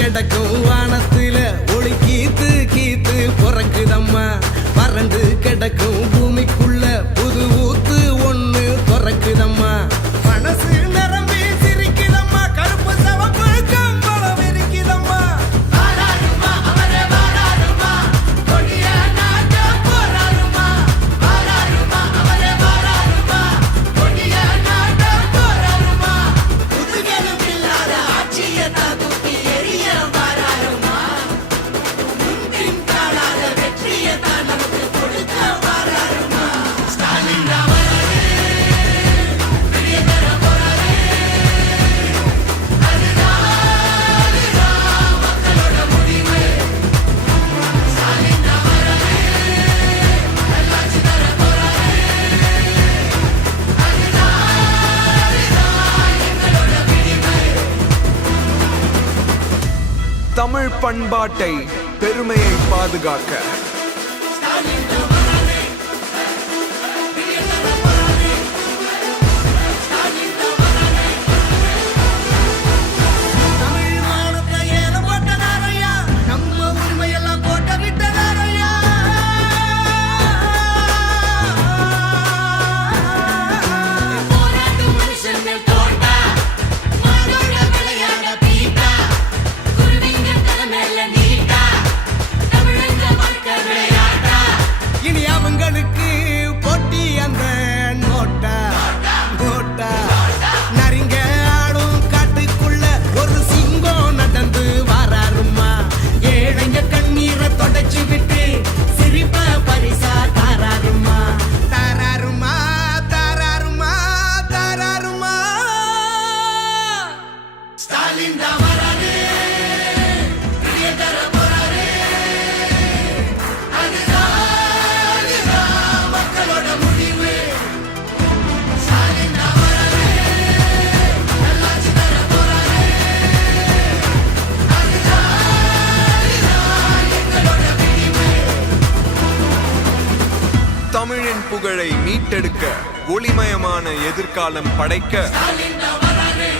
கிடக்கும் வானத்துல ஒளி கீத்து கீத்து பிறக்குதம்மா. வறண்டு கிடக்கும் பூமிக்குள்ள புது ஊத்து ஒண்ணு பிறக்குதம்மா. மனசு நிரம்பி சிரிக்குதம்மா. கருப்பு சவப்பு கம்பளம் இருக்குதம்மா. வாராருமா அவரே வாராருமா, கொடிய நாட்ட போராருமா. வாராருமா அவரே வாராருமா, கொடிய நாட்ட போராருமா. புதுகெலும் இல்லாத ஆட்சியத்தான் தூக்கி எறிய வாராருமா. முன்பின் காணாத வெற்றியத்தான் நமக்கு கொடுக்க வாராருமா. ஸ்டாலின் ராமரே வெளிய தர போறாரே. அதுதான் மக்களோட முடிவு. ஸ்டாலின் ராமரே நல்லாட்சி தர போறாரே. அதுதான் எங்களோட விடிவு. தமிழ் பண்பாட்டை பெருமையை பாதுகாக்க ஸ்டாலின் ராமரே வெளிய தர போறாரே. ஸ்டாலின் ராமரே தமிழ் மானத்தை ஏலம் போட்டதாரையா, நம்ம உரிமையெல்லாம் போட்ட விட்டதாரையா. போராட்டு மனுஷங்கள் தோட்டா, மாடோட விளையாட பீட்டா, குருவிங்க தலைமையில நீட்டா, தமிழங்க வாழ்க்கை விளையாட்டா. இனி அவங்களுக்கு போட்டி அந்த நோட்டா நோட்டா. நரிங்க ஆடும் காட்டுக்குள்ள ஒரு சிங்கம் நடந்து வாராருமா. ஏழைங்க கண்ணீரை தொடச்சு விட்டு சிரிப்ப பரிசா தாராருமா. தாராருமா தாராருமா தாராருமா. ஸ்டாலின் தான் வராரு, வெளிய தர போறாரு. அதுதான் மக்களோட முடிவு. ஸ்டாலின் தான் வராரு, நல்லாட்சி தர போறாரு. அதுதான் எங்களோட விடிவு. தமிழின் புகழை மீட்டெடுக்க ஒளிமயமான எதிர்காலம் படைக்க ஸ்டாலின் தான் வராரு.